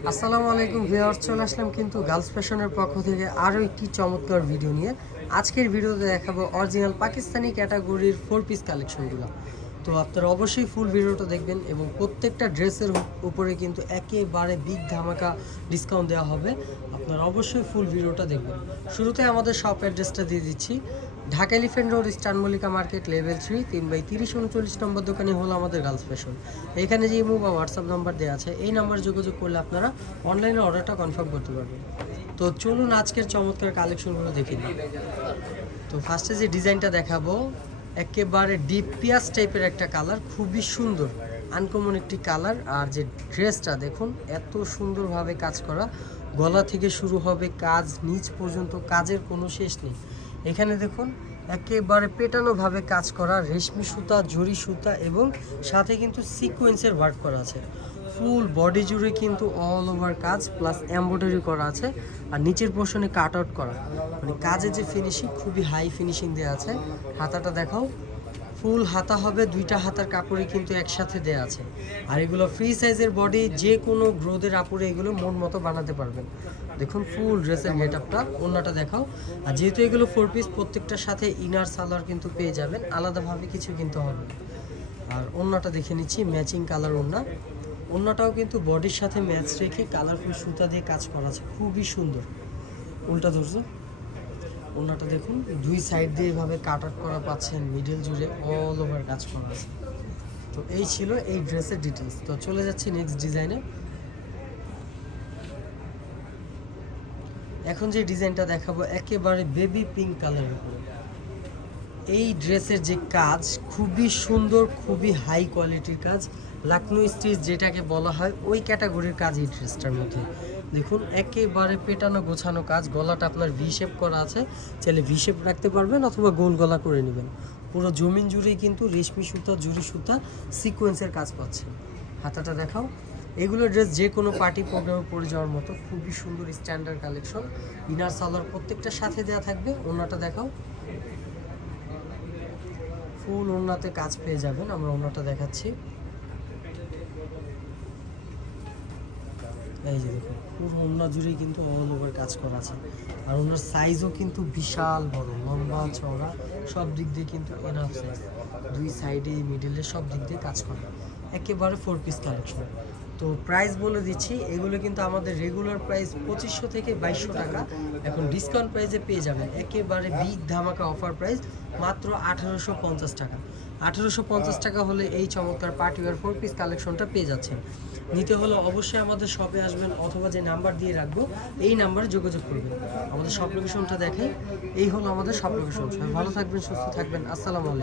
আসসালামু আলাইকুম ভিউয়ার্স, চলে আসলাম কিন্তু গার্লস ফ্যাশনের পক্ষ থেকে আরও একটি চমৎকার ভিডিও নিয়ে। আজকের ভিডিওতে দেখাবো অরিজিনাল পাকিস্তানি ক্যাটাগরির ফোর পিস কালেকশনগুলো তো আপনারা অবশ্যই ফুল ভিডিওটা দেখবেন এবং প্রত্যেকটা ড্রেসের উপরে কিন্তু একেবারে বিগ ধামাকা ডিসকাউন্ট দেওয়া হবে। আপনারা অবশ্যই ফুল ভিডিওটা দেখবেন। শুরুতে আমাদের শপ অ্যাড্রেসটা দিয়ে দিচ্ছি। Dhaka elephant road star Mallika market level three তিন বাই তিরিশ, উনচল্লিশ নম্বর দোকানে হলো আমাদের গার্লস ফ্যাশন এখানে যে ইমো বা হোয়াটসঅ্যাপ নাম্বার দেওয়া আছে, এই নাম্বার যোগাযোগ করলে আপনারা অনলাইনে অর্ডারটা কনফার্ম করতে পারবেন। তো চলুন আজকের চমৎকার কালেকশনগুলো দেখে নিই। তো ফার্স্টে যে ডিজাইনটা দেখাবো একেবারে ডিপ পিয়াস টাইপের একটা কালার খুবই সুন্দর আনকমন একটি কালার আর যে ড্রেসটা দেখুন, এত সুন্দরভাবে কাজ করা। গলা থেকে শুরু হবে কাজ, নিচ পর্যন্ত কাজের কোনো শেষ নেই। এখানে দেখুন একেবারে পেটানোভাবে কাজ করা রেশমি সুতা, জরি সুতা এবং সাথে কিন্তু সিকোয়েন্সের ওয়ার্ক করা আছে। ফুল বডি জুড়ে কিন্তু অল ওভার কাজ প্লাস এম্ব্রয়ডারি করা আছে আর নিচের পোর্শনে কাট আউট করা। মানে কাজের যে ফিনিশিং খুবই হাই ফিনিশিং দেওয়া আছে। হাতাটা দেখাও। ফুল হাতা হবে, দুইটা হাতার কাপড়ে কিন্তু একসাথে দেওয়া আছে। আর এগুলো ফ্রি সাইজের বডি যে কোনো গ্রোদের আপুরে এগুলো মন মতো বানাতে পারবেন। দেখুন ফুল ড্রেসের গেট আপটা অন্যটা দেখাও। আর যেহেতু এগুলো ফোর পিস প্রত্যেকটার সাথে ইনার সালোয়ার কিন্তু পেয়ে যাবেন, আলাদাভাবে কিছু কিনতে হবে। আর অন্যটা দেখে নিচ্ছি ম্যাচিং কালার ওন্না অন্যটাও কিন্তু বডির সাথে ম্যাচ রেখে কালারফুল সুতা দিয়ে কাজ করা আছে, খুবই সুন্দর। উল্টা ধরছো? ওনাটা দেখুন, দুই সাইড দিয়ে এভাবে কাট আউট করা পাচ্ছেন মিডল জুড়ে অল ওভার কাজ করা আছে। তো এই ছিল এই ড্রেসের ডিটেলস তো চলে যাচ্ছি নেক্সট ডিজাইনে এখন যে ডিজাইনটা দেখাবো, একেবারে বেবি পিঙ্ক কালারের উপরে। এই ড্রেসের যে কাজ, খুবই সুন্দর, খুবই হাই কোয়ালিটির কাজ। লাকনো স্টিচ যেটাকে বলা হয়, ওই ক্যাটাগরির কাজ এই ড্রেসটার মধ্যে। দেখুন, একেবারে পেটানো, গোছানো কাজ। গলাটা আপনার ভি শেপ করা আছে। চাইলে ভি শেপ রাখতে পারবেন অথবা গোল গলা করে নেবেন। পুরো জমিন জুড়েই কিন্তু রেশমি সুতা জুরি সুতা সিকোয়েন্সের কাজ পাচ্ছেন হাতাটা দেখাও। এগুলো ড্রেস যে কোনো পার্টি প্রোগ্রামে পরে যাওয়ার মতো খুবই সুন্দর স্ট্যান্ডার্ড কালেকশন ইনার সালোয়ার প্রত্যেকটার সাথে দেওয়া থাকবে। ওনাটা দেখাও। ফুল ওনাতে কাজ পেয়ে যাবেন। আমরা ওনাটা দেখাচ্ছি। এই যে দেখুন, পুরো ওনা জুড়ে কিন্তু অল ওভার কাজ করা আছে। আর ওনার সাইজও কিন্তু বিশাল বড়, লম্বা, চওড়া, সব দিক দিয়ে কিন্তু এনাফ সাইজ দুই সাইডে মিডিলে সব দিক দিয়ে কাজ করা। একেবারে ফোর পিস কালেকশন তো প্রাইস বলে দিচ্ছি, এগুলো কিন্তু আমাদের রেগুলার প্রাইস পঁচিশশো থেকে বাইশশো টাকা। এখন ডিসকাউন্ট প্রাইসে পেয়ে যাবেন। একেবারে বিগ ধামাকা অফার প্রাইস মাত্র আঠারোশো পঞ্চাশ টাকা। আঠারোশো টাকা হলে এই চমৎকার পার্টি ওয়ার ফোর পিস কালেকশনটা পেয়ে যাচ্ছেন। নিতে হলে অবশ্যই আমাদের শপে আসবেন অথবা যে নাম্বার দিয়ে রাখব, এই নাম্বারে যোগাযোগ করবেন। আমাদের শপ লোকেশনটা দেখেন, এই হলো আমাদের শপ লোকেশন ভালো থাকবেন, সুস্থ থাকবেন। আসসালামু আলাইকুম।